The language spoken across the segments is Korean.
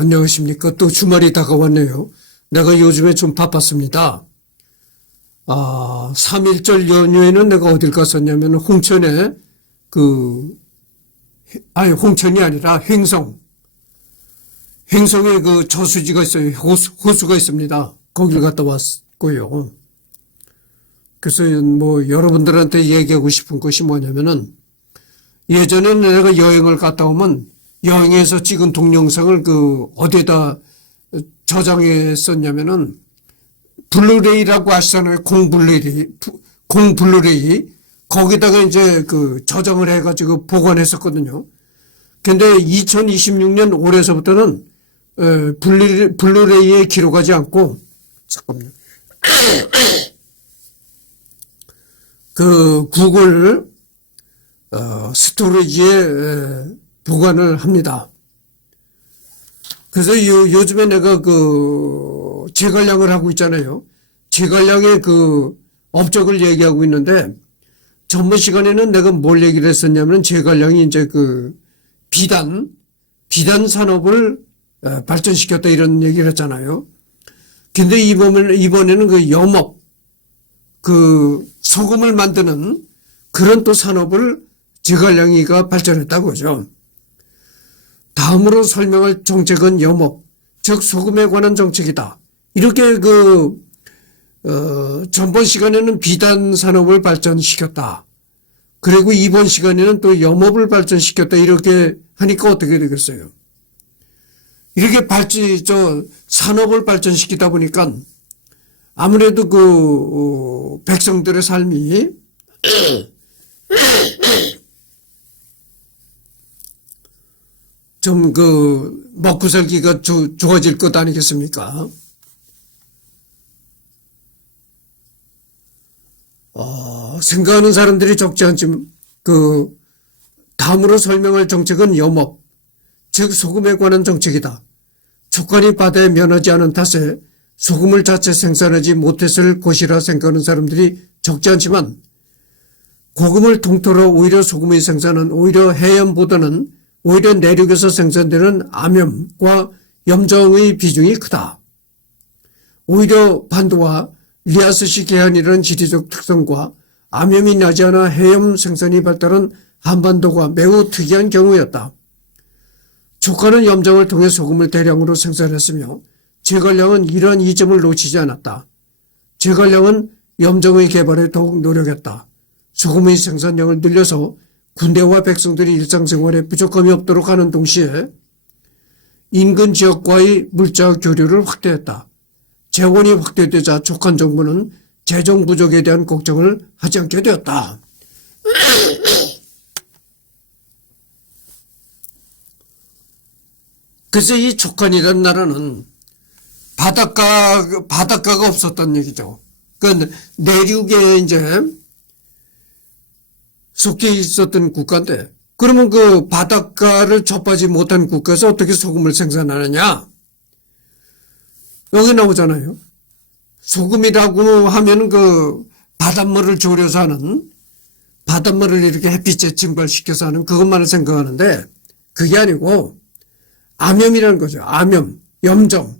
안녕하십니까. 또 주말이 다가왔네요. 내가 요즘에 좀 바빴습니다. 3.1절 연휴에는 내가 어딜 갔었냐면 홍천에 홍천이 아니라 횡성에 그 저수지가 있어요. 호수가 있습니다. 거길 갔다 왔고요. 그래서 뭐 여러분들한테 얘기하고 싶은 것이 뭐냐면은 예전에 내가 여행을 갔다 오면 여행에서 찍은 동영상을 어디에다 저장했었냐면은 블루레이라고 아시잖아요. 공블루레이. 거기다가 이제 저장을 해가지고 보관했었거든요. 근데 2026년 올해서부터는 블루레이에 기록하지 않고, 잠깐만요. 구글 스토리지에 보관을 합니다. 그래서 요즘에 내가 제갈량을 하고 있잖아요. 제갈량의 업적을 얘기하고 있는데, 전번 시간에는 내가 뭘 얘기를 했었냐면, 제갈량이 이제 비단 산업을 발전시켰다 이런 얘기를 했잖아요. 근데 이번에는 염업, 소금을 만드는 그런 또 산업을 제갈량이가 발전했다고 하죠. 다음으로 설명할 정책은 염업, 즉 소금에 관한 정책이다. 이렇게 전번 시간에는 비단 산업을 발전시켰다. 그리고 이번 시간에는 또 염업을 발전시켰다. 이렇게 하니까 어떻게 되겠어요? 이렇게 산업을 발전시키다 보니까 아무래도 백성들의 삶이 좀 먹고 살기가 좋아질 것 아니겠습니까? 생각하는 사람들이 적지 않지만, 다음으로 설명할 정책은 염업, 즉 소금에 관한 정책이다. 촉간이 바다에 면하지 않은 탓에 소금을 자체 생산하지 못했을 것이라 생각하는 사람들이 적지 않지만, 고금을 통틀어 오히려 소금의 생산은 오히려 해염보다는 오히려 내륙에서 생산되는 암염과 염정의 비중이 크다. 오히려 반도와 리아스식 계한이라는 지리적 특성과 암염이 나지 않아 해염 생산이 발달한 한반도가 매우 특이한 경우였다. 촉간은 염정을 통해 소금을 대량으로 생산했으며 제갈량은 이러한 이점을 놓치지 않았다. 제갈량은 염정의 개발에 더욱 노력했다. 소금의 생산량을 늘려서 군대와 백성들이 일상생활에 부족함이 없도록 하는 동시에 인근 지역과의 물자 교류를 확대했다. 재원이 확대되자 촉한 정부는 재정 부족에 대한 걱정을 하지 않게 되었다. 그래서 이 촉한이라는 나라는 바닷가가 없었던 얘기죠. 내륙에 이제 속해 있었던 국가인데, 그러면 바닷가를 접하지 못한 국가에서 어떻게 소금을 생산하느냐? 여기 나오잖아요. 소금이라고 하면 바닷물을 졸여서 하는, 바닷물을 이렇게 햇빛에 증발시켜서 하는 그것만을 생각하는데, 그게 아니고 암염이라는 거죠. 암염, 염정.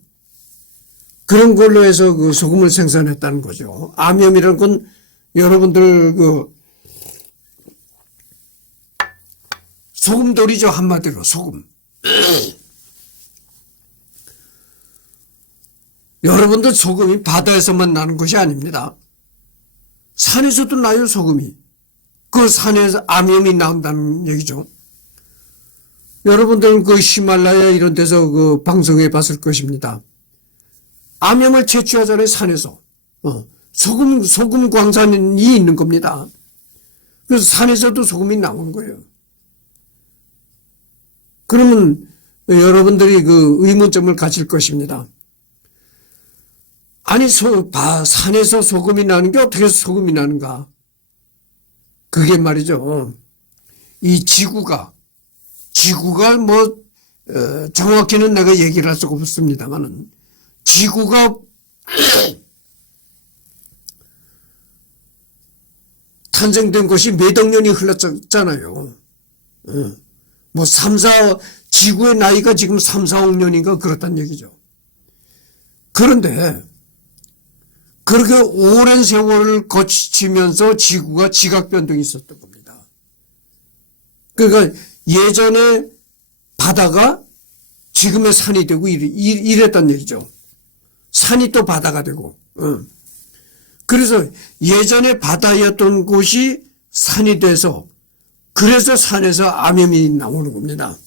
그런 걸로 해서 소금을 생산했다는 거죠. 암염이라는 건 여러분들 소금돌이죠. 한마디로 소금. 여러분들 소금이 바다에서만 나는 것이 아닙니다. 산에서도 나요, 소금이. 산에서 암염이 나온다는 얘기죠. 여러분들은 히말라야 이런 데서 방송해 봤을 것입니다. 암염을 채취하잖아요, 산에서. 소금 광산이 있는 겁니다. 그래서 산에서도 소금이 나오는 거예요. 그러면 여러분들이 의문점을 가질 것입니다. 아니, 산에서 소금이 나는 게 어떻게 소금이 나는가? 그게 말이죠. 이 지구가 정확히는 내가 얘기를 할 수가 없습니다만은, 지구가 탄생된 것이 몇 억 년이 흘렀잖아요. 3, 4, 지구의 나이가 지금 3, 4억 년인가 그렇단 얘기죠. 그런데 그렇게 오랜 세월을 거치면서 지구가 지각 변동이 있었던 겁니다. 그러니까 예전에 바다가 지금의 산이 되고 이랬단 얘기죠. 산이 또 바다가 되고. 그래서 예전에 바다였던 곳이 산이 돼서 그래서 산에서 암염이 나오는 겁니다.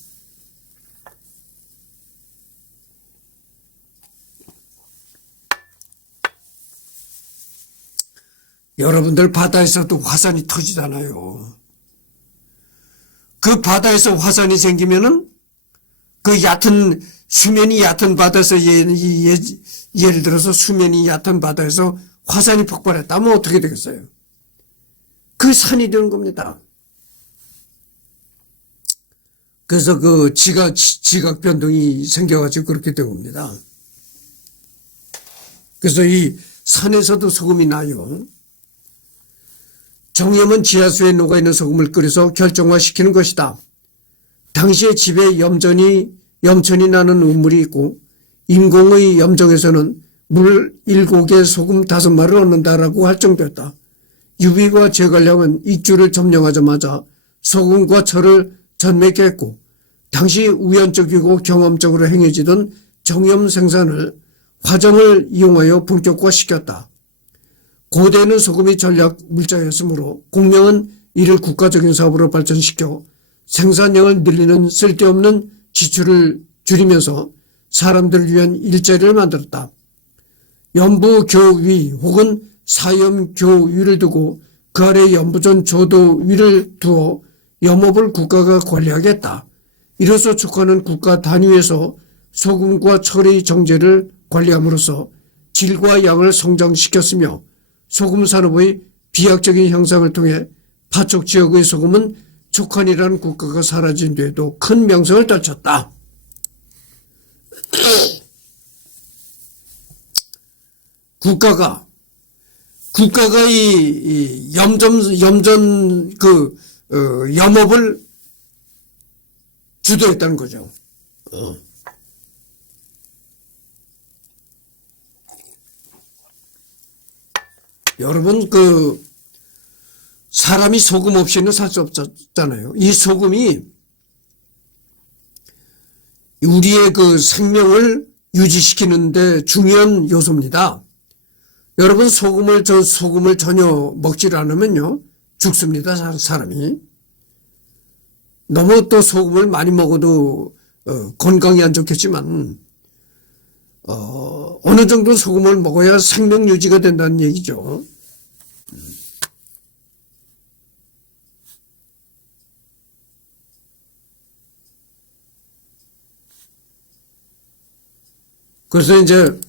여러분들 바다에서도 화산이 터지잖아요. 그 바다에서 화산이 생기면은 그 얕은 수면이 얕은 바다에서 예를 들어서 수면이 얕은 바다에서 화산이 폭발했다 하면 어떻게 되겠어요? 그 산이 되는 겁니다. 그래서 그 지각 변동이 생겨가지고 그렇게 된 겁니다. 그래서 이 산에서도 소금이 나요. 정염은 지하수에 녹아있는 소금을 끓여서 결정화시키는 것이다. 당시에 집에 염천이 나는 우물이 있고 인공의 염정에서는 물 7개 소금 5마를 얻는다라고 할 정도였다. 유비와 제갈량은 익주를 점령하자마자 소금과 철을 전맥했고 당시 우연적이고 경험적으로 행해지던 정염 생산을 화정을 이용하여 본격화시켰다. 고대는 소금이 전략 물자였으므로 공명은 이를 국가적인 사업으로 발전시켜 생산량을 늘리는 쓸데없는 지출을 줄이면서 사람들을 위한 일자리를 만들었다. 연부교위 혹은 사염교위를 두고 그 아래 연부전 조도위를 두어 염업을 국가가 관리하겠다. 이로써 촉하는 국가 단위에서 소금과 철의 정제를 관리함으로써 질과 양을 성장시켰으며 소금 산업의 비약적인 형상을 통해 파촉 지역의 소금은 촉한이라는 국가가 사라진 뒤에도 큰 명성을 떨쳤다. 국가가 이 염전 염업을 주도했다는 거죠. 여러분 사람이 소금 없이는 살 수 없잖아요. 이 소금이 우리의 생명을 유지시키는데 중요한 요소입니다. 여러분 소금을 전혀 먹질 않으면요 죽습니다. 사람이. 너무 또 소금을 많이 먹어도 건강에 안 좋겠지만 어느 정도 소금을 먹어야 생명 유지가 된다는 얘기죠. 그래서 이제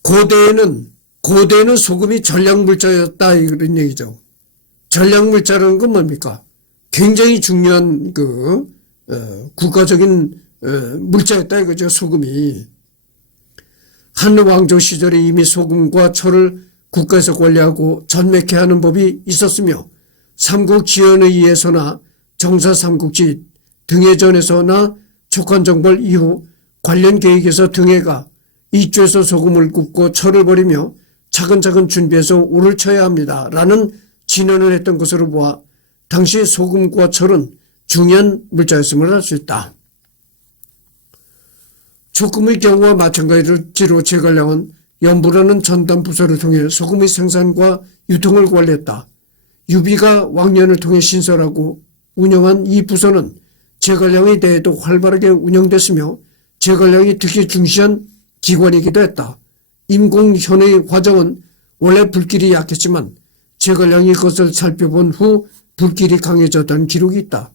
고대에는 소금이 전략물자였다 이런 얘기죠. 전략물자라는 건 뭡니까? 굉장히 중요한 국가적인 물자였다 이거죠. 소금이. 한 왕조 시절에 이미 소금과 철을 국가에서 관리하고 전맥해 하는 법이 있었으며 삼국 지연에 의해서나 정사 삼국지 등해전에서나 촉한정벌 이후 관련 계획에서 등해가 이주에서 소금을 굽고 철을 버리며 차근차근 준비해서 오를 쳐야 합니다. 라는 진언을 했던 것으로 보아 당시 소금과 철은 중요한 물자였음을 알 수 있다. 소금의 경우와 마찬가지로 제갈량은 연부라는 전담 부서를 통해 소금의 생산과 유통을 관리했다. 유비가 왕년을 통해 신설하고 운영한 이 부서는 제갈량에 대해도 활발하게 운영됐으며 제갈량이 특히 중시한 기관이기도 했다. 임공현의 화정은 원래 불길이 약했지만 제갈량이 그것을 살펴본 후 불길이 강해졌다는 기록이 있다.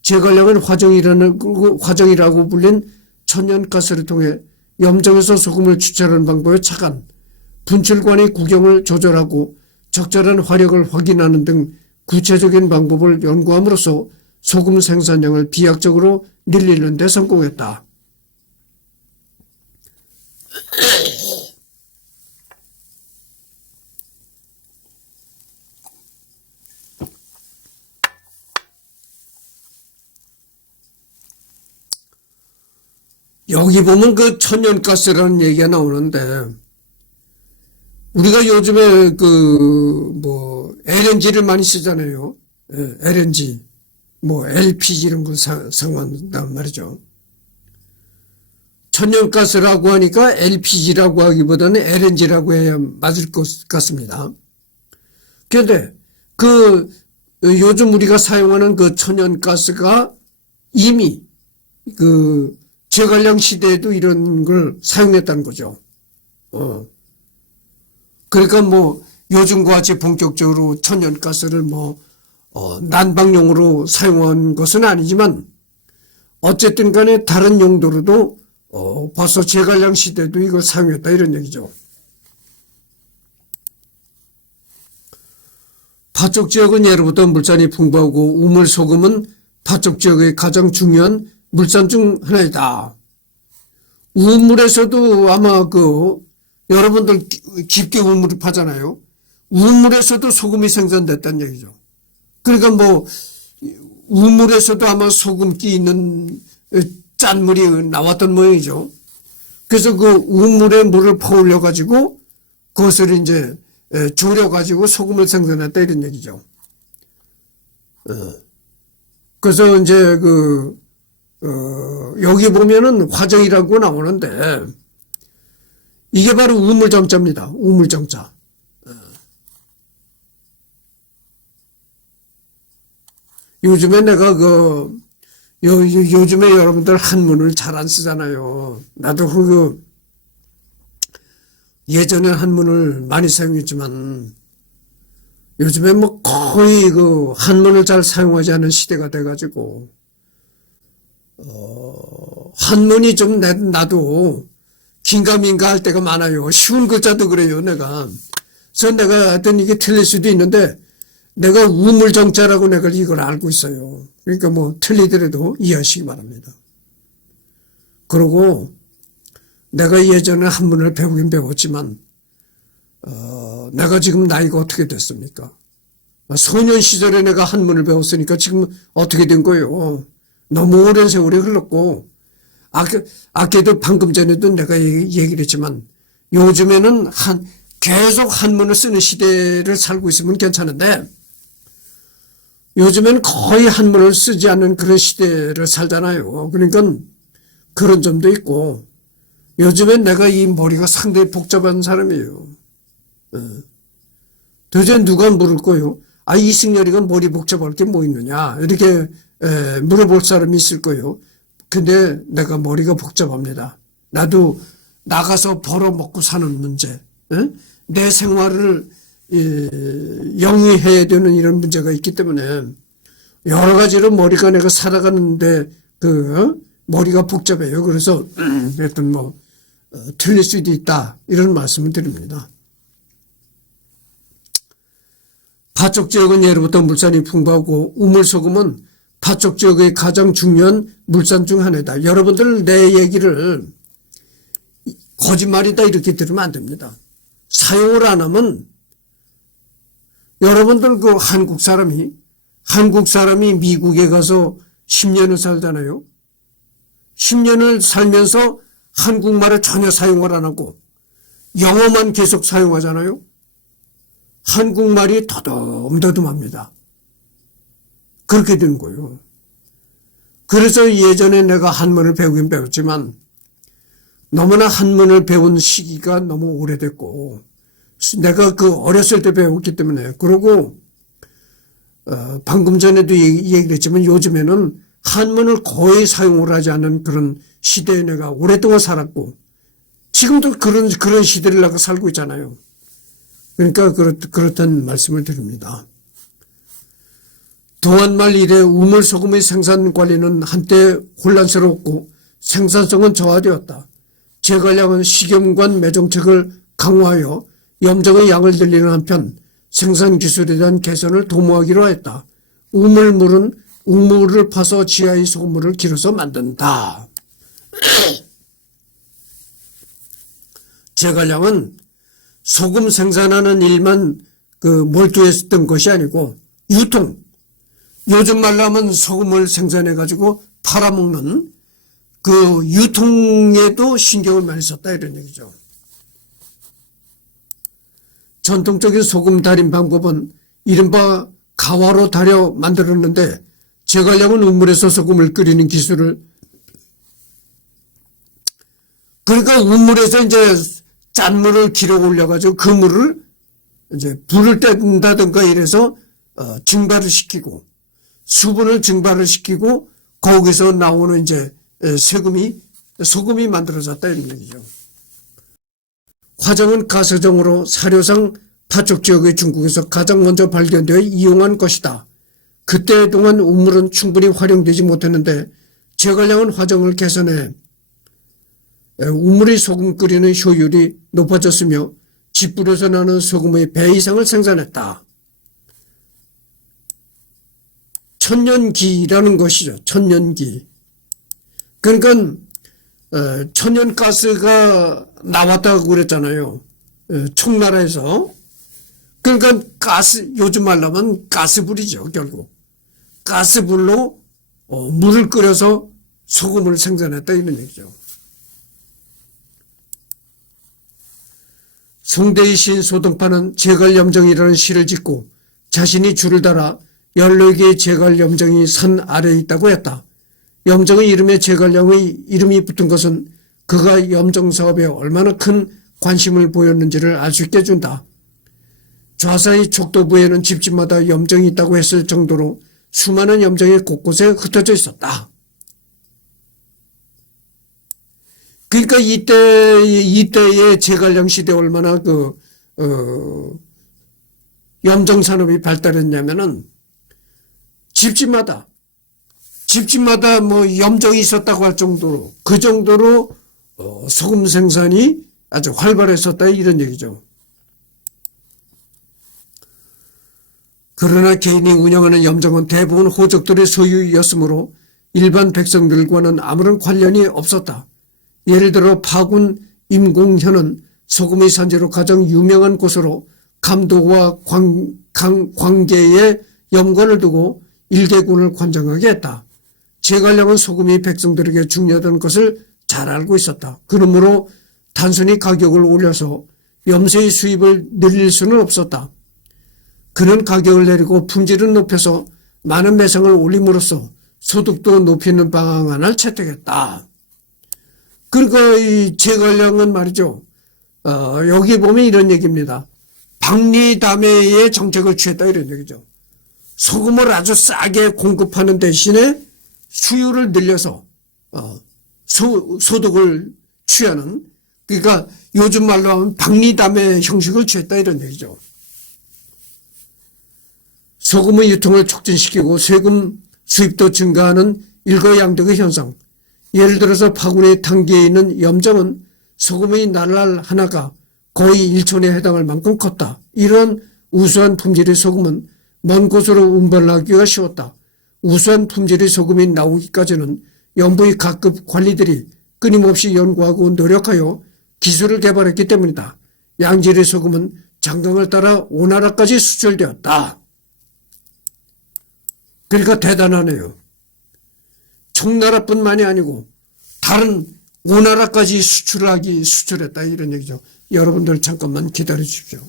제갈량은 화정이라고 불린 천연가스를 통해 염정에서 소금을 추출하는 방법의 차간, 분출관의 구경을 조절하고 적절한 화력을 확인하는 등 구체적인 방법을 연구함으로써 소금 생산량을 비약적으로 늘리는 데 성공했다. 여기 보면 그 천연가스라는 얘기가 나오는데, 우리가 요즘에 LNG를 많이 쓰잖아요. 예, LNG, LPG 이런 걸 사용한단 말이죠. 천연가스라고 하니까 LPG라고 하기보다는 LNG라고 해야 맞을 것 같습니다. 그런데 요즘 우리가 사용하는 그 천연가스가 이미 제갈량 시대에도 이런 걸 사용했다는 거죠. 그러니까 요즘과 같이 본격적으로 천연가스를 난방용으로 사용한 것은 아니지만 어쨌든 간에 다른 용도로도 벌써 제갈량 시대도 이걸 사용했다 이런 얘기죠. 파쪽 지역은 예로부터 물산이 풍부하고 우물소금은 파쪽 지역의 가장 중요한 물산 중 하나이다. 우물에서도 아마 여러분들 깊게 우물을 파잖아요. 우물에서도 소금이 생산됐다는 얘기죠. 그러니까 우물에서도 아마 소금기 있는 짠물이 나왔던 모양이죠. 그래서 그 우물에 물을 퍼올려 가지고 그것을 이제 졸여 가지고 소금을 생산했다 이런 얘기죠. 그래서 이제 여기 보면은 화정이라고 나오는데 이게 바로 우물정자입니다. 우물정자. 요즘에 내가 요즘에 여러분들 한문을 잘 안 쓰잖아요. 나도 예전에 한문을 많이 사용했지만 요즘에 거의 한문을 잘 사용하지 않은 시대가 돼가지고 한문이 좀 나도 긴가민가 할 때가 많아요. 쉬운 글자도 그래요, 내가. 그래서 내가 하여튼 이게 틀릴 수도 있는데 내가 우물정자라고 내가 이걸 알고 있어요. 그러니까 틀리더라도 이해하시기 바랍니다. 그리고 내가 예전에 한문을 배우긴 배웠지만 내가 지금 나이가 어떻게 됐습니까? 소년 시절에 내가 한문을 배웠으니까 지금 어떻게 된 거예요? 너무 오랜 세월이 흘렀고 아까도 방금 전에도 내가 얘기를 했지만 요즘에는 계속 한문을 쓰는 시대를 살고 있으면 괜찮은데 요즘에는 거의 한문을 쓰지 않는 그런 시대를 살잖아요. 그러니까 그런 점도 있고 요즘엔 내가 이 머리가 상당히 복잡한 사람이에요. 도대체 누가 물을 거예요? 이승열이가 머리 복잡할 게 뭐 있느냐 이렇게 물어볼 사람이 있을 거예요. 근데 내가 머리가 복잡합니다. 나도 나가서 벌어먹고 사는 문제, 내 생활을 영위해야 되는 이런 문제가 있기 때문에 여러 가지로 머리가 내가 살아가는데 머리가 복잡해요. 그래서 하여튼 틀릴 수도 있다 이런 말씀을 드립니다. 파쪽 지역은 예로부터 물산이 풍부하고 우물소금은 파쪽 지역의 가장 중요한 물산 중 하나이다. 여러분들 내 얘기를 거짓말이다 이렇게 들으면 안 됩니다. 사용을 안 하면 여러분들 한국 사람이 미국에 가서 10년을 살잖아요. 10년을 살면서 한국말을 전혀 사용을 안 하고 영어만 계속 사용하잖아요. 한국말이 더듬더듬합니다. 그렇게 되는 거예요. 그래서 예전에 내가 한문을 배우긴 배웠지만 너무나 한문을 배운 시기가 너무 오래됐고 내가 어렸을 때 배웠기 때문에 그리고 방금 전에도 얘기를 했지만 요즘에는 한문을 거의 사용을 하지 않는 그런 시대에 내가 오랫동안 살았고 지금도 그런 시대를 내가 살고 있잖아요. 그러니까 그렇다는 말씀을 드립니다. 동안말 이래 우물소금의 생산 관리는 한때 혼란스러웠고 생산성은 저하되었다. 제갈량은 식염관 매정책을 강화하여 염정의 양을 늘리는 한편 생산 기술에 대한 개선을 도모하기로 했다. 우물을 파서 지하의 소금물을 길어서 만든다. 제갈량은 소금 생산하는 일만 몰두했던 것이 아니고 유통, 요즘 말로 하면 소금을 생산해 가지고 팔아먹는 그 유통에도 신경을 많이 썼다 이런 얘기죠. 전통적인 소금 달인 방법은 이른바 가화로 달여 만들었는데 제갈량은 우물에서 소금을 끓이는 기술을 그러니까 우물에서 이제 짠물을 길어 올려가지고 그 물을 이제 불을 뗀다든가 이래서 증발을 시키고 수분을 증발을 시키고 거기서 나오는 이제 소금이 만들어졌다 이런 얘기죠. 화정은 가서정으로 사료상 파쪽 지역의 중국에서 가장 먼저 발견되어 이용한 것이다. 그때 동안 우물은 충분히 활용되지 못했는데 제갈량은 화정을 개선해 우물이 소금 끓이는 효율이 높아졌으며 쥐뿔에서 나는 소금의 배 이상을 생산했다. 천년기라는 것이죠. 천년기. 그러니까 천연가스가 나왔다고 그랬잖아요. 청나라에서. 그러니까 요즘 말로 하면 가스불이죠. 결국. 가스불로 물을 끓여서 소금을 생산했다 이런 얘기죠. 송대의 시인 소동파는 제갈염정이라는 시를 짓고 자신이 줄을 달아 14개의 제갈염정이 산 아래에 있다고 했다. 염정의 이름에 제갈량의 이름이 붙은 것은 그가 염정 사업에 얼마나 큰 관심을 보였는지를 알 수 있게 해준다. 좌사의 촉도부에는 집집마다 염정이 있다고 했을 정도로 수많은 염정이 곳곳에 흩어져 있었다. 그러니까 이때의 제갈량 시대 얼마나 염정 산업이 발달했냐면은 집집마다 뭐 염정이 있었다고 할 정도로 그 정도로 소금 생산이 아주 활발했었다 이런 얘기죠. 그러나 개인이 운영하는 염정은 대부분 호족들의 소유였으므로 일반 백성들과는 아무런 관련이 없었다. 예를 들어 파군 임공현은 소금의 산지로 가장 유명한 곳으로 감도와 광계에 염관을 두고 일개군을 관장하게 했다. 제갈량은 소금이 백성들에게 중요하다는 것을 잘 알고 있었다. 그러므로 단순히 가격을 올려서 염세의 수입을 늘릴 수는 없었다. 그는 가격을 내리고 품질을 높여서 많은 매상을 올림으로써 소득도 높이는 방안을 채택했다. 그러니까 이 제갈량은 말이죠. 여기 보면 이런 얘기입니다. 박리담회의 정책을 취했다 이런 얘기죠. 소금을 아주 싸게 공급하는 대신에 수요를 늘려서 소득을 취하는 그러니까 요즘 말로 하면 박리담회 형식을 취했다 이런 얘기죠. 소금의 유통을 촉진시키고 세금 수입도 증가하는 일거양득의 현상. 예를 들어서 파군의 단계에 있는 염정은 소금의 날랄 하나가 거의 1촌에 해당할 만큼 컸다. 이런 우수한 품질의 소금은 먼 곳으로 운반하기가 쉬웠다. 우수한 품질의 소금이 나오기까지는 연부의 각급 관리들이 끊임없이 연구하고 노력하여 기술을 개발했기 때문이다. 양질의 소금은 장강을 따라 오나라까지 수출되었다. 그러니까 대단하네요. 청나라뿐만이 아니고 다른 오나라까지 수출했다 이런 얘기죠. 여러분들 잠깐만 기다려 주십시오.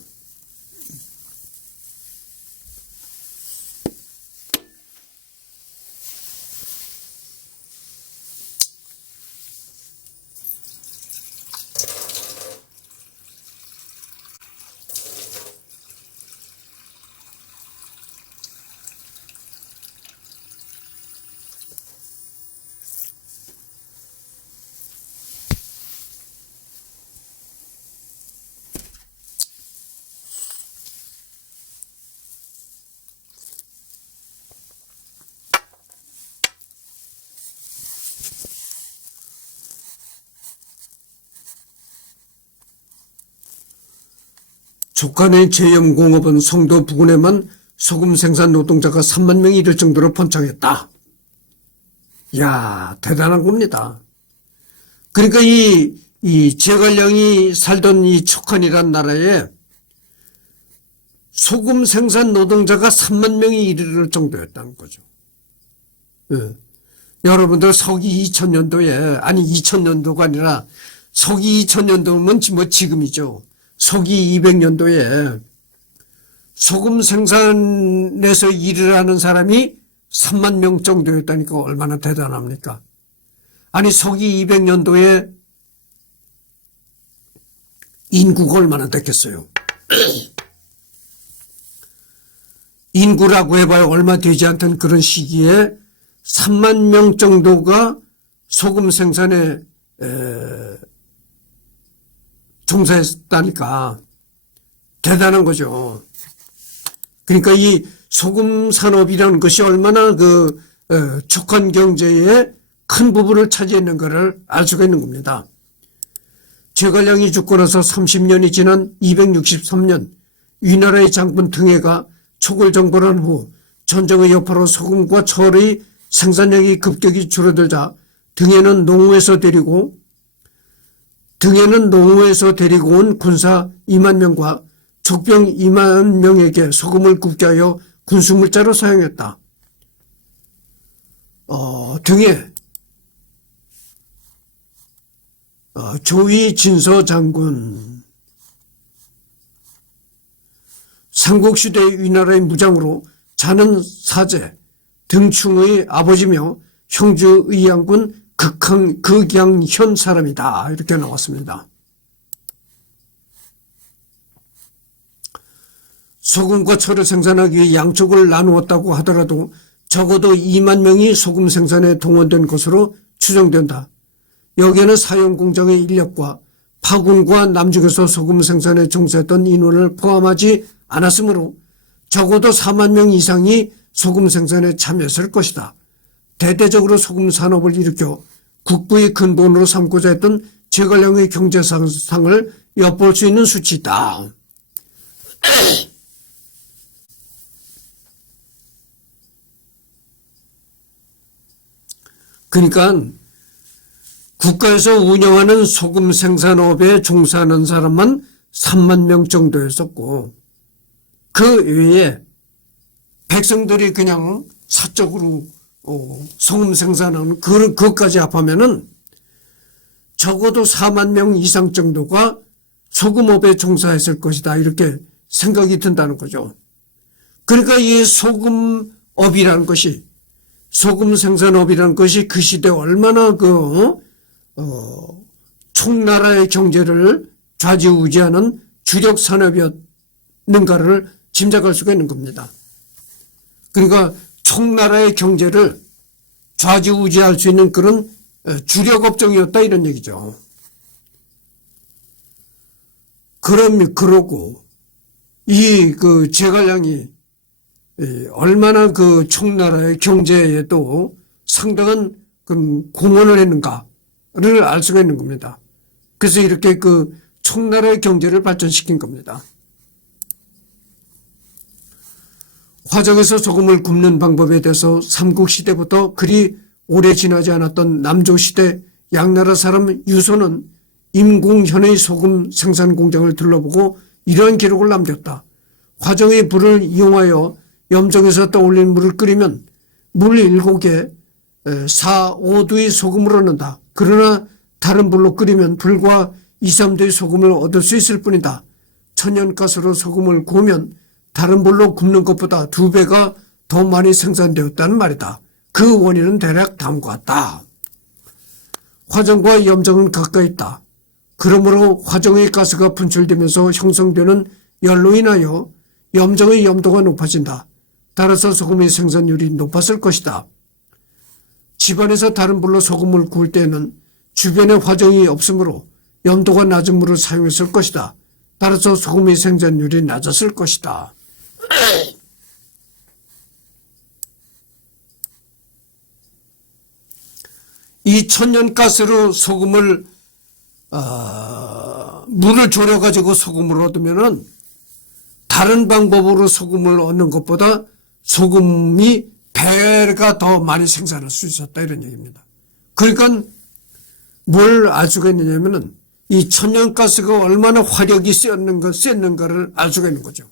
촉간의 제염공업은 성도 부근에만 소금 생산 노동자가 3만 명이 이를 정도로 번창했다. 이야, 대단한 겁니다. 그러니까 이 제갈량이 살던 이 촉간이란 나라에 소금 생산 노동자가 3만 명이 이를 정도였다는 거죠. 예. 여러분들 서기 2000년도에, 아니 2000년도가 아니라 서기 2000년도면 뭐 지금이죠. 서기 200년도에 소금 생산에서 일을 하는 사람이 3만 명 정도였다니까 얼마나 대단합니까? 아니 서기 200년도에 인구가 얼마나 됐겠어요? 인구라고 해봐야 얼마 되지 않던 그런 시기에 3만 명 정도가 소금 생산에 종사했다니까 대단한 거죠. 그러니까 이 소금 산업이라는 것이 얼마나 촉한 경제의 큰 부분을 차지했는가를 알 수가 있는 겁니다. 제갈량이 죽고 나서 30년이 지난 263년 위나라의 장군 등해가 촉을 정벌한 후 전쟁의 여파로 소금과 철의 생산량이 급격히 줄어들자 등해는 농우에서 데리고 온 군사 2만 명과 족병 2만 명에게 소금을 굽게 하여 군수물자로 사용했다. 등해 조위 진서 장군 삼국시대 위나라의 무장으로 자는 사제 등충의 아버지며 형주 의양군 극양현 사람이다. 이렇게 나왔습니다. 소금과 철을 생산하기 위해 양쪽을 나누었다고 하더라도 적어도 2만 명이 소금 생산에 동원된 것으로 추정된다. 여기에는 사용공장의 인력과 파군과 남쪽에서 소금 생산에 종사했던 인원을 포함하지 않았으므로 적어도 4만 명 이상이 소금 생산에 참여했을 것이다. 대대적으로 소금 산업을 일으켜 국부의 근본으로 삼고자 했던 제갈량의 경제상을 엿볼 수 있는 수치다. 그러니까 국가에서 운영하는 소금 생산업에 종사하는 사람만 3만 명 정도였었고 그 외에 백성들이 그냥 사적으로 소금 생산하는 그것까지 합하면은 적어도 4만 명 이상 정도가 소금업에 종사했을 것이다. 이렇게 생각이 든다는 거죠. 그러니까 이 소금업이라는 것이 소금 생산업이라는 것이 그 시대에 얼마나 총나라의 경제를 좌지우지하는 주력 산업이었는가를 짐작할 수가 있는 겁니다. 그러니까 총나라의 경제를 좌지우지할 수 있는 그런 주력 업종이었다 이런 얘기죠. 그러고 이 제갈량이 얼마나 총나라의 경제에도 상당한 공헌을 했는가를 알 수가 있는 겁니다. 그래서 이렇게 총나라의 경제를 발전시킨 겁니다. 화정에서 소금을 굽는 방법에 대해서 삼국시대부터 그리 오래 지나지 않았던 남조시대 양나라 사람 유소는 임공현의 소금 생산 공장을 둘러보고 이러한 기록을 남겼다. 화정의 불을 이용하여 염정에서 떠올린 물을 끓이면 물 7개 4, 5두의 소금을 얻는다. 그러나 다른 불로 끓이면 불과 2, 3두의 소금을 얻을 수 있을 뿐이다. 천연가스로 소금을 구우면 다른 불로 굽는 것보다 2배가 더 많이 생산되었다는 말이다. 그 원인은 대략 다음과 같다. 화정과 염정은 가까이 있다. 그러므로 화정의 가스가 분출되면서 형성되는 열로 인하여 염정의 염도가 높아진다. 따라서 소금의 생산율이 높았을 것이다. 집안에서 다른 불로 소금을 구울 때에는 주변에 화정이 없으므로 염도가 낮은 물을 사용했을 것이다. 따라서 소금의 생산율이 낮았을 것이다. 이 천연가스로 소금을 물을 졸여가지고 소금을 얻으면은 다른 방법으로 소금을 얻는 것보다 소금이 배가 더 많이 생산할 수 있었다 이런 얘기입니다. 그러니까 뭘 알 수가 있느냐면은 이 천연가스가 얼마나 화력이 셌는가를 알 수가 있는 거죠.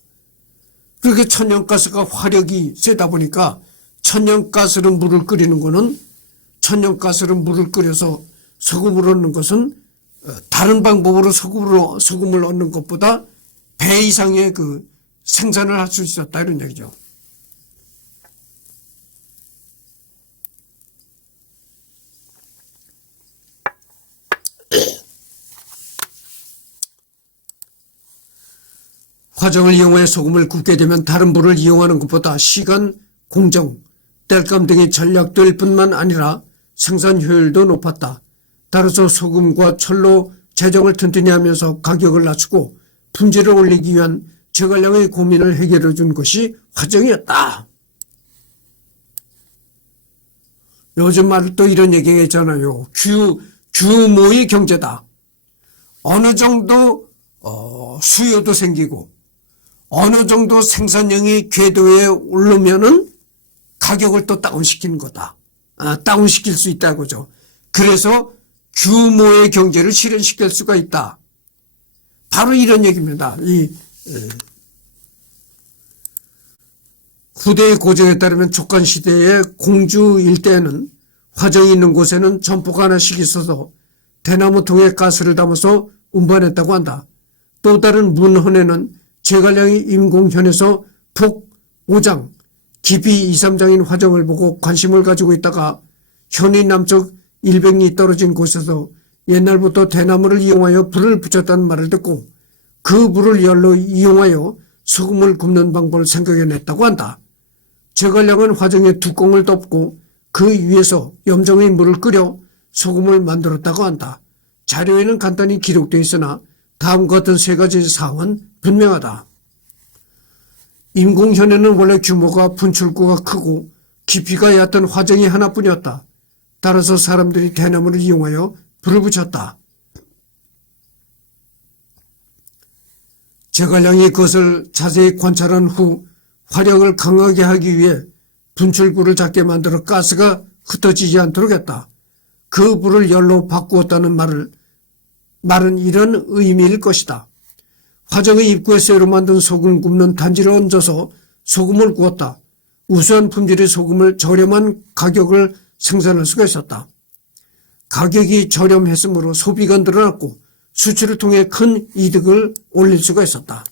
그렇게 천연가스가 화력이 세다 보니까 천연가스로 물을 끓이는 거는 천연가스로 물을 끓여서 소금을 얻는 것은 다른 방법으로 소금을 얻는 것보다 배 이상의 그 생산을 할 수 있었다 이런 얘기죠. 화정을 이용해 소금을 굽게 되면 다른 불을 이용하는 것보다 시간, 공정, 땔감 등의 전략될 뿐만 아니라 생산 효율도 높았다. 따라서 소금과 철로 재정을 튼튼히 하면서 가격을 낮추고 품질을 올리기 위한 제갈량의 고민을 해결해 준 것이 화정이었다. 요즘 말로 또 이런 얘기가 있잖아요. 규모의 경제다. 어느 정도 수요도 생기고 어느 정도 생산량이 궤도에 오르면은 가격을 또 다운시키는 거다. 다운시킬 수 있다고죠. 그래서 규모의 경제를 실현시킬 수가 있다. 바로 이런 얘기입니다. 후대의 고정에 따르면 촉간시대의 공주 일대에는 화정이 있는 곳에는 점포가 하나씩 있어서 대나무통에 가스를 담아서 운반했다고 한다. 또 다른 문헌에는 제갈량이 임공현에서 북 5장, 깊이 2, 3장인 화정을 보고 관심을 가지고 있다가 현의 남쪽 100리 떨어진 곳에서 옛날부터 대나무를 이용하여 불을 붙였다는 말을 듣고 그 불을 열로 이용하여 소금을 굽는 방법을 생각해냈다고 한다. 제갈량은 화정에 뚜껑을 덮고 그 위에서 염정의 물을 끓여 소금을 만들었다고 한다. 자료에는 간단히 기록되어 있으나 다음과 같은 세 가지 사항은 분명하다. 임공현에는 원래 규모가 분출구가 크고 깊이가 얕은 화정이 하나뿐이었다. 따라서 사람들이 대나무를 이용하여 불을 붙였다. 제갈량이 그것을 자세히 관찰한 후 화력을 강하게 하기 위해 분출구를 작게 만들어 가스가 흩어지지 않도록 했다. 그 불을 열로 바꾸었다는 말은 이런 의미일 것이다. 화정의 입구에 쇠로 만든 소금 굽는 단지를 얹어서 소금을 구웠다. 우수한 품질의 소금을 저렴한 가격을 생산할 수가 있었다. 가격이 저렴했으므로 소비가 늘어났고 수출을 통해 큰 이득을 올릴 수가 있었다.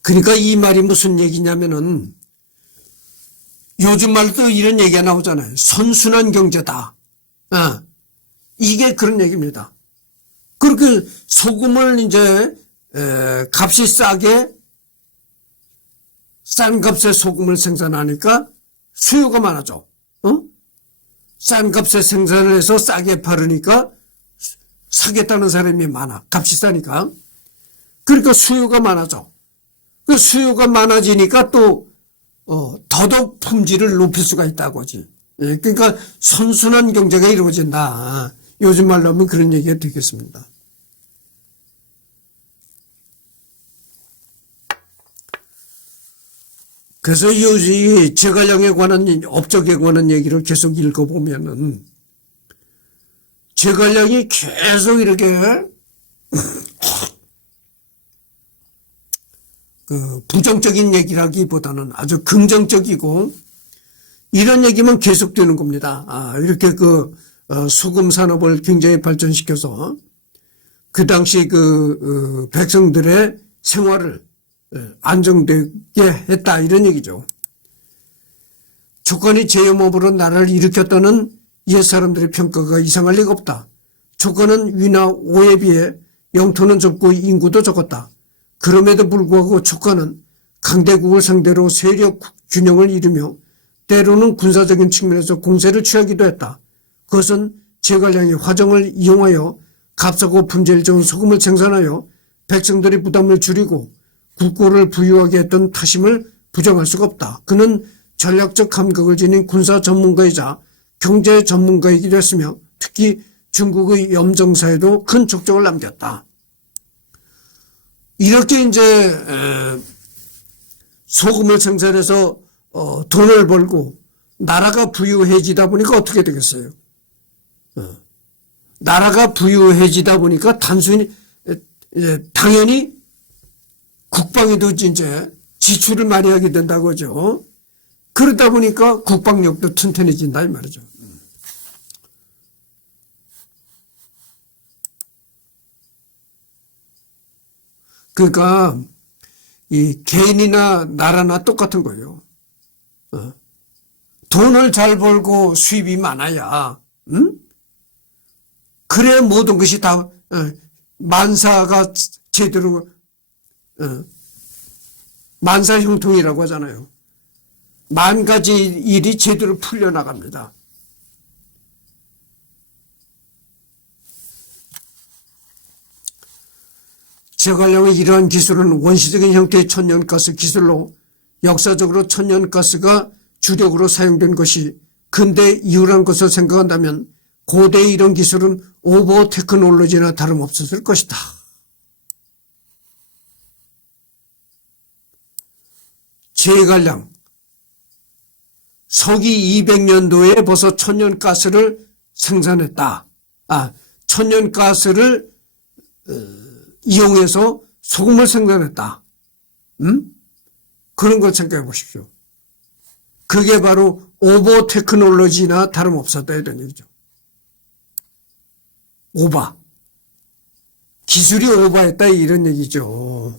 그러니까 이 말이 무슨 얘기냐면은 요즘 말도 이런 얘기가 나오잖아요. 선순환 경제다. 이게 그런 얘기입니다. 그렇게 소금을 이제 값이 싸게 싼 값에 소금을 생산하니까 수요가 많아져. 싼 값에 생산을 해서 싸게 팔으니까 사겠다는 사람이 많아. 값이 싸니까. 그러니까 수요가 많아져. 그 수요가 많아지니까 또 더더욱 품질을 높일 수가 있다고지. 그러니까 선순환 경제가 이루어진다. 요즘 말로 하면 그런 얘기가 되겠습니다. 그래서 이 제갈량에 관한 업적에 관한 얘기를 계속 읽어보면은 제갈량이 계속 이렇게 그 부정적인 얘기라기보다는 아주 긍정적이고 이런 얘기만 계속되는 겁니다. 이렇게 소금 산업을 굉장히 발전시켜서 그 당시 백성들의 생활을 안정되게 했다 이런 얘기죠. 촉간이 제염업으로 나라를 일으켰다는 옛 사람들의 평가가 이상할 리가 없다. 촉간은 위나 오에 비해 영토는 좁고 인구도 적었다. 그럼에도 불구하고 촉간은 강대국을 상대로 세력 균형을 이루며 때로는 군사적인 측면에서 공세를 취하기도 했다. 그것은 제갈량이 화정을 이용하여 값싸고 품질 좋은 소금을 생산하여 백성들의 부담을 줄이고 국고를 부유하게 했던 탓임을 부정할 수가 없다. 그는 전략적 감각을 지닌 군사 전문가이자 경제 전문가이기도 했으며 특히 중국의 염정사에도 큰 족적을 남겼다. 이렇게 이제 소금을 생산해서 돈을 벌고 나라가 부유해지다 보니까 어떻게 되겠어요? 나라가 부유해지다 보니까 당연히 국방에도 이제 지출을 많이 하게 된다고 하죠. 그러다 보니까 국방력도 튼튼해진다 이 말이죠. 그러니까 이 개인이나 나라나 똑같은 거예요. 돈을 잘 벌고 수입이 많아야, 그래 모든 것이 다 만사가 제대로 만사형통이라고 하잖아요. 만 가지 일이 제대로 풀려나갑니다. 제갈량의 이러한 기술은 원시적인 형태의 천연가스 기술로 역사적으로 천연가스가 주력으로 사용된 것이 근대 이후란 것을 생각한다면 고대의 이런 기술은 오버 테크놀로지나 다름없었을 것이다. 제갈량 서기 200년도에 벌써 천연가스를 생산했다. 천연가스를 이용해서 소금을 생산했다. 그런 걸 생각해 보십시오. 그게 바로 오버 테크놀로지나 다름없었다 이런 얘기죠. 오바. 기술이 오바했다 이런 얘기죠.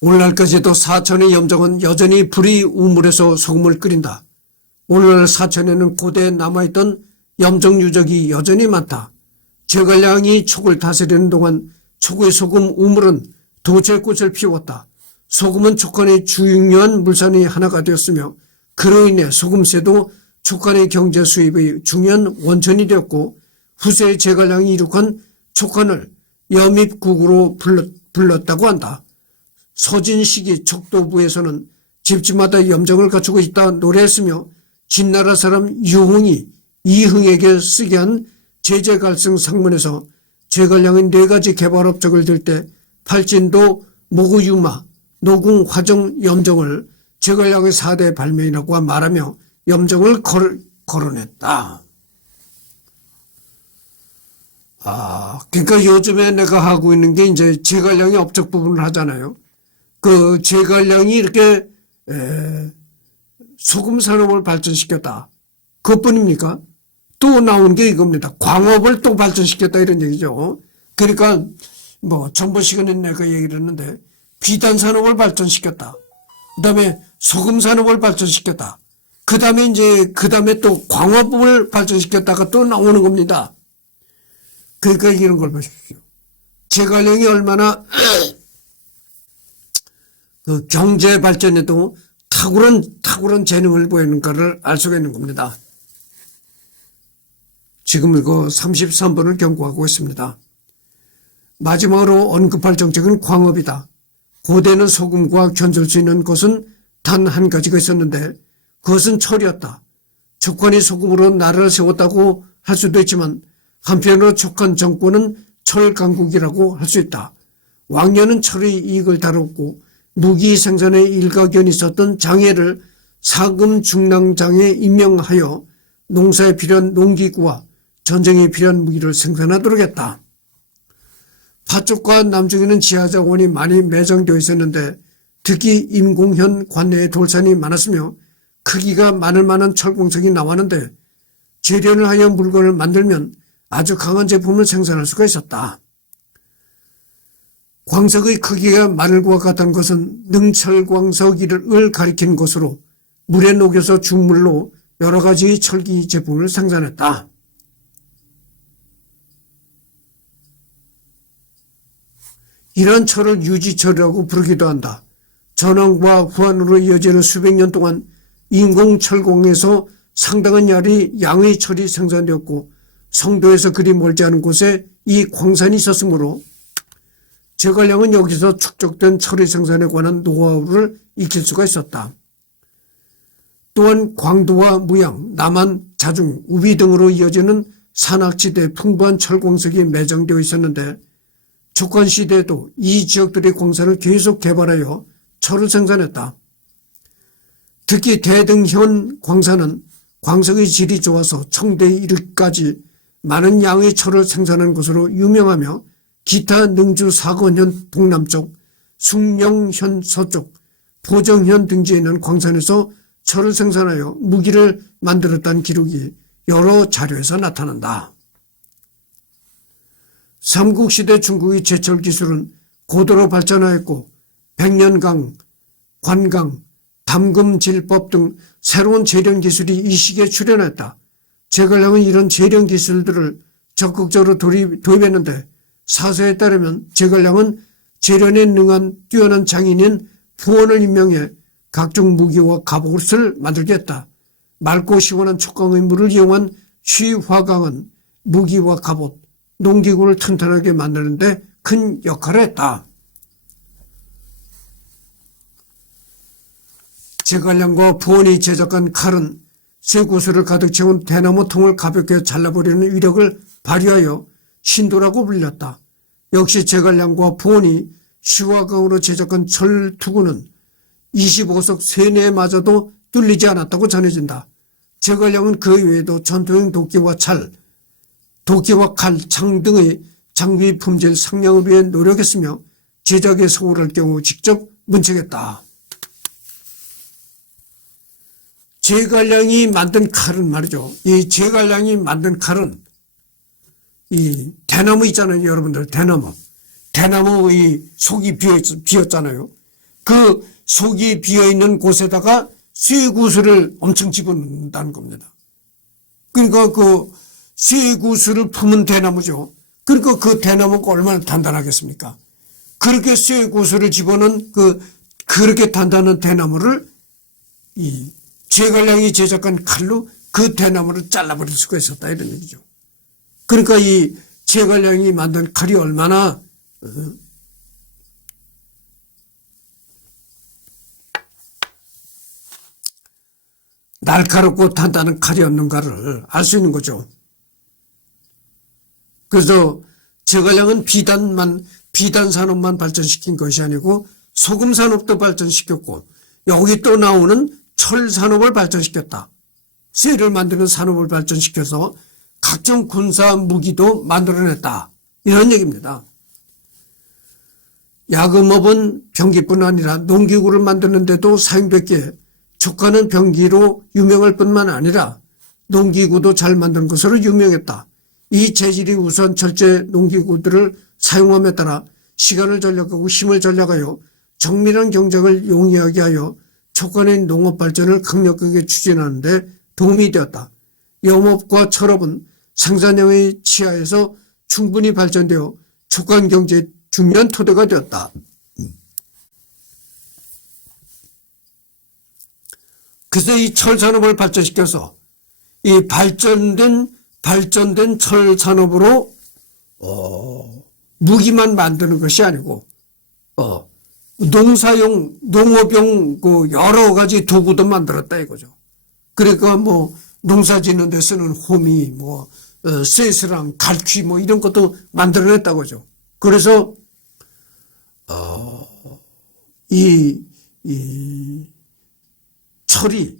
오늘날까지도 사천의 염정은 여전히 불이 우물에서 소금을 끓인다. 오늘날 사천에는 고대에 남아있던 염정 유적이 여전히 많다. 제갈량이 촉을 다스리는 동안 촉의 소금 우물은 도제꽃을 피웠다. 소금은 촉간의 중요한 물산의 하나가 되었으며 그로 인해 소금세도 촉간의 경제 수입의 중요한 원천이 되었고 후세 제갈량이 이룩한 촉간을 염입국으로 불렀다고 한다. 서진 시기 척도부에서는 집집마다 염정을 갖추고 있다 노래했으며 진나라 사람 유홍이 이흥에게 쓰게 한 제제갈승 상문에서 제갈량의 4가지 개발 업적을 들 때 팔진도, 모구유마, 노궁, 화정, 염정을 제갈량의 4대 발명이라고 말하며 염정을 거론했다. 그러니까 요즘에 내가 하고 있는 게 이제 제갈량의 업적 부분을 하잖아요. 그 제갈량이 이렇게 소금 산업을 발전시켰다. 그것뿐입니까? 또 나온 게 이겁니다. 광업을 또 발전시켰다 이런 얘기죠. 그러니까 뭐 전번 시간에 내가 얘기를 했는데 비단 산업을 발전시켰다. 그다음에 소금 산업을 발전시켰다. 그다음에 또 광업을 발전시켰다가 또 나오는 겁니다. 그러니까 이런 걸 보십시오. 제갈량이 얼마나 그 경제 발전에도 탁월한 재능을 보이는가를 알 수가 있는 겁니다. 지금 이거 33번을 경고하고 있습니다. 마지막으로 언급할 정책은 광업이다. 고대는 소금과 견줄 수 있는 것은 단 한 가지가 있었는데 그것은 철이었다. 촉관이 소금으로 나라를 세웠다고 할 수도 있지만 한편으로 촉관 정권은 철 강국이라고 할 수 있다. 왕년은 철의 이익을 다뤘고 무기 생산에 일가견이 있었던 장애를 사금 중랑장에 임명하여 농사에 필요한 농기구와 전쟁에 필요한 무기를 생산하도록 했다. 파쪽과 남쪽에는 지하자원이 많이 매장되어 있었는데 특히 임공현 관내에 돌산이 많았으며 크기가 많을 만한 철공석이 나왔는데 재련을 하여 물건을 만들면 아주 강한 제품을 생산할 수가 있었다. 광석의 크기가 마늘과 같다는 것은 능철광석을 가리킨 것으로 물에 녹여서 중물로 여러 가지 철기 제품을 생산했다. 이런 철을 유지철이라고 부르기도 한다. 전원과 후한으로 이어지는 수백 년 동안 인공철공에서 상당한 양의 철이 생산되었고 성도에서 그리 멀지 않은 곳에 이 광산이 있었으므로 제갈량은 여기서 축적된 철의 생산에 관한 노하우를 익힐 수가 있었다. 또한 광도와 무양, 남한, 자중, 우비 등으로 이어지는 산악지대에 풍부한 철광석이 매장되어 있었는데 촉관시대에도 이 지역들의 광산을 계속 개발하여 철을 생산했다. 특히 대등현 광산은 광석의 질이 좋아서 청대 이르기까지 많은 양의 철을 생산하는 곳으로 유명하며 기타 능주 사건현 동남쪽, 숭령현 서쪽, 보정현 등지에 있는 광산에서 철을 생산하여 무기를 만들었다는 기록이 여러 자료에서 나타난다. 삼국시대 중국의 제철 기술은 고도로 발전하였고 백년강, 관강, 담금질법 등 새로운 재련 기술이 이 시기에 출현했다. 제갈량은 이런 재련 기술들을 적극적으로 도입했는데 사서에 따르면 제갈량은 재련에 능한 뛰어난 장인인 부원을 임명해 각종 무기와 갑옷을 만들게 했다. 맑고 시원한 촉강의 물을 이용한 쉬화강은 무기와 갑옷, 농기구를 튼튼하게 만드는 데 큰 역할을 했다. 제갈량과 부원이 제작한 칼은 쇠구슬을 가득 채운 대나무 통을 가볍게 잘라버리는 위력을 발휘하여 신도라고 불렸다. 역시 제갈량과 부원이 쉬화강으로 제작한 철투구는 25석 세뇌에 맞아도 뚫리지 않았다고 전해진다. 제갈량은 그 외에도 전투용 도끼와 칼, 창 등의 장비 품질 상향을 위해 노력했으며 제작에 성공할 경우 직접 문책했다. 제갈량이 만든 칼은 말이죠. 이 제갈량이 만든 칼은 이 대나무 있잖아요. 여러분들 대나무. 대나무의 속이 비었잖아요. 그 속이 비어있는 곳에다가 쇠구슬을 엄청 집어넣는다는 겁니다. 그러니까 그 쇠구슬을 품은 대나무죠. 그러니까 그 대나무가 얼마나 단단하겠습니까? 그렇게 쇠구슬을 집어넣은 그렇게 단단한 대나무를 이 제갈량이 제작한 칼로 그 대나무를 잘라버릴 수가 있었다 이런 얘기죠. 그러니까 이 제갈량이 만든 칼이 얼마나 날카롭고 단단한 칼이었는가를 알 수 있는 거죠. 그래서 제갈량은 비단 산업만 발전시킨 것이 아니고 소금 산업도 발전시켰고 여기 또 나오는 철 산업을 발전시켰다. 쇠를 만드는 산업을 발전시켜서 각종 군사 무기도 만들어냈다. 이런 얘기입니다. 야금업은 병기뿐 아니라 농기구를 만드는 데도 사용됐기에 촉과는 병기로 유명할 뿐만 아니라 농기구도 잘 만든 것으로 유명했다. 이 재질이 우선 철제 농기구들을 사용함에 따라 시간을 절약하고 힘을 절약하여 정밀한 경작을 용이하게 하여 촉간의 농업 발전을 강력하게 추진하는 데 도움이 되었다. 염업과 철업은 생산량의 치하에서 충분히 발전되어 촉간 경제의 중요한 토대가 되었다. 그래서 이 철 산업을 발전시켜서 이 발전된 철 산업으로 무기만 만드는 것이 아니고 농업용 그 여러 가지 도구도 만들었다 이거죠. 그러니까 뭐 농사 짓는 데 쓰는 호미, 쇠스랑, 갈퀴 이런 것도 만들어냈다고 하죠. 그래서 이 철이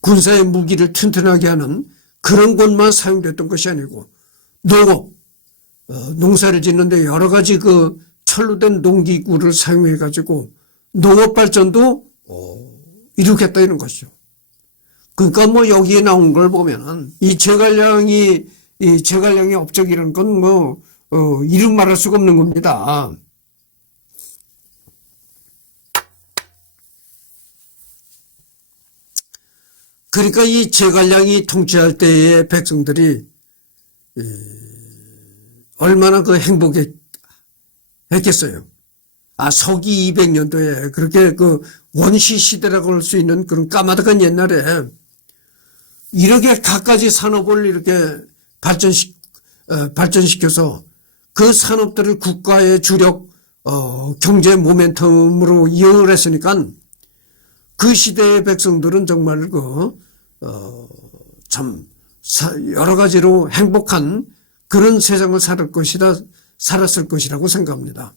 군사의 무기를 튼튼하게 하는 그런 것만 사용됐던 것이 아니고 농업, 농사를 짓는데 여러 가지 그 철로 된 농기구를 사용해 가지고 농업 발전도 이루겠다 이런 것이죠. 그러니까 뭐 여기에 나온 걸 보면은 이 제갈량의 업적이라는 건 이름 말할 수가 없는 겁니다. 그러니까 이 제갈량이 통치할 때의 백성들이 얼마나 그 행복했겠어요. 서기 200년도에 그렇게 그 원시 시대라고 할 수 있는 그런 까마득한 옛날에 이렇게 갖가지 산업을 이렇게 발전시켜서 그 산업들을 국가의 주력 경제 모멘텀으로 이용을 했으니까 그 시대의 백성들은 정말 참 여러 가지로 행복한 그런 세상을 살았을 것이라고 생각합니다.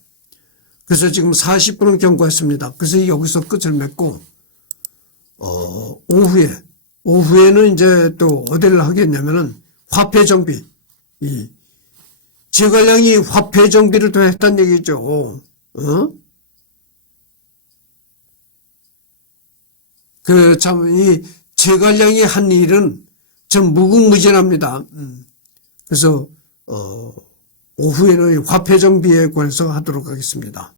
그래서 지금 40분은 경과했습니다. 그래서 여기서 끝을 맺고, 오후에는 이제 또 어디를 하겠냐면은 화폐 정비. 제갈량이 화폐 정비를 더 했단 얘기죠. 이 제갈량이 한 일은 좀 무궁무진합니다. 그래서, 오후에는 화폐 정비에 관해서 하도록 하겠습니다.